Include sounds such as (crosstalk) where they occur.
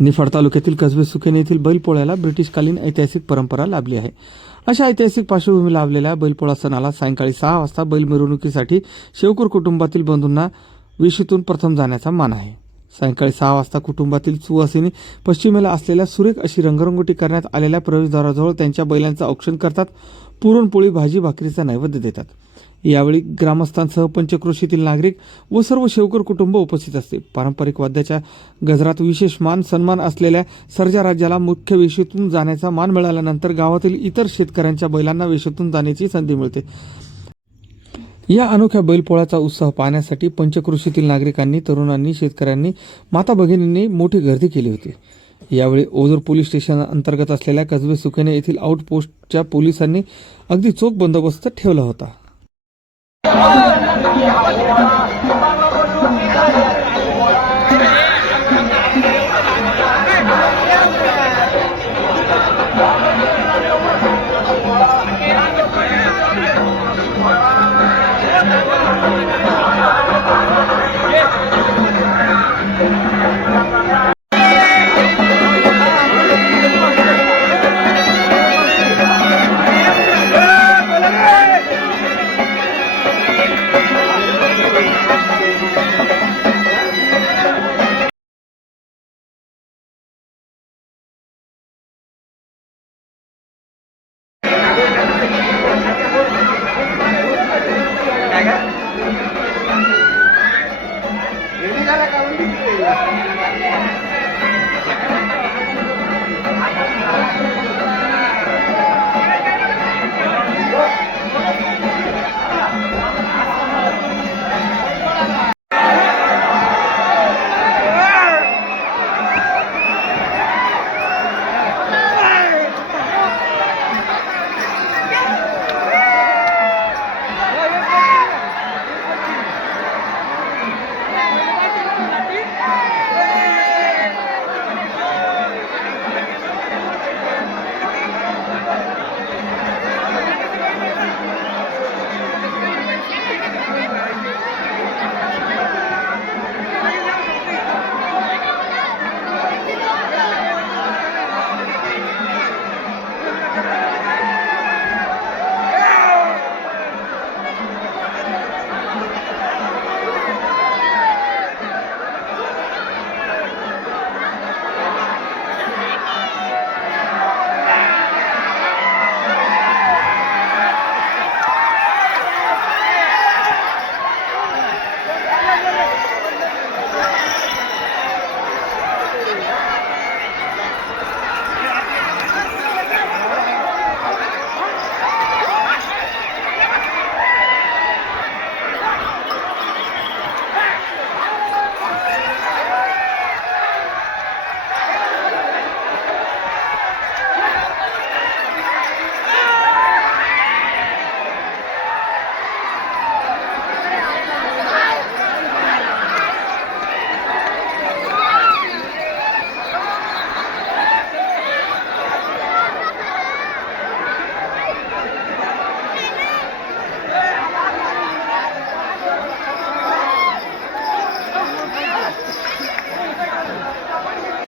निफाड तालुक्यातील कसबे सुकेने येथील बैलपोळ्याला ब्रिटिशकालीन ऐतिहासिक परंपरा लाभली आहे. अशा ऐतिहासिक पार्श्वभूमी लाभलेल्या बैलपोळा सणाला सायंकाळी सहा वाजता बैल मिरवणुकीसाठी शेवकर कुटुंबातील बंधूंना वेशीतून प्रथम जाण्याचा मान आहे. सायंकाळी सहा वाजता कुटुंबातील सुवासिनी पश्चिमेला असलेल्या सुरेख अशी रंगरंगोटी करण्यात आलेल्या प्रवेशद्वाराजवळ त्यांच्या बैलांचं औक्षण करतात. पुरणपोळी भाजी भाकरीचा नैवेद्य देतात. यावेळी ग्रामस्थांसह पंचक्रोशीतील नागरिक व सर्व शेवकर कुटुंब उपस्थित असते. पारंपरिक वाद्याच्या गजरात विशेष मान सन्मान असलेल्या सर्जा राज्याला मुख्य वेशीतून जाण्याचा मान मिळाल्यानंतर गावातील इतर शेतकऱ्यांच्या बैलांना वेशीतून जाण्याची संधी मिळते. या अनोख्या बैलपोळ्याचा उत्साह पाहण्यासाठी पंचक्रोशीतील नागरिकांनी तरुणांनी शेतकऱ्यांनी माता भगिनींनी मोठी गर्दी केली होती. यावेळी ओझर पोलीस स्टेशन अंतर्गत असलेल्या कसबे सुकेने येथील आउटपोस्टच्या पोलिसांनी अगदी चोख बंदोबस्त ठेवला होता. 啊 (laughs)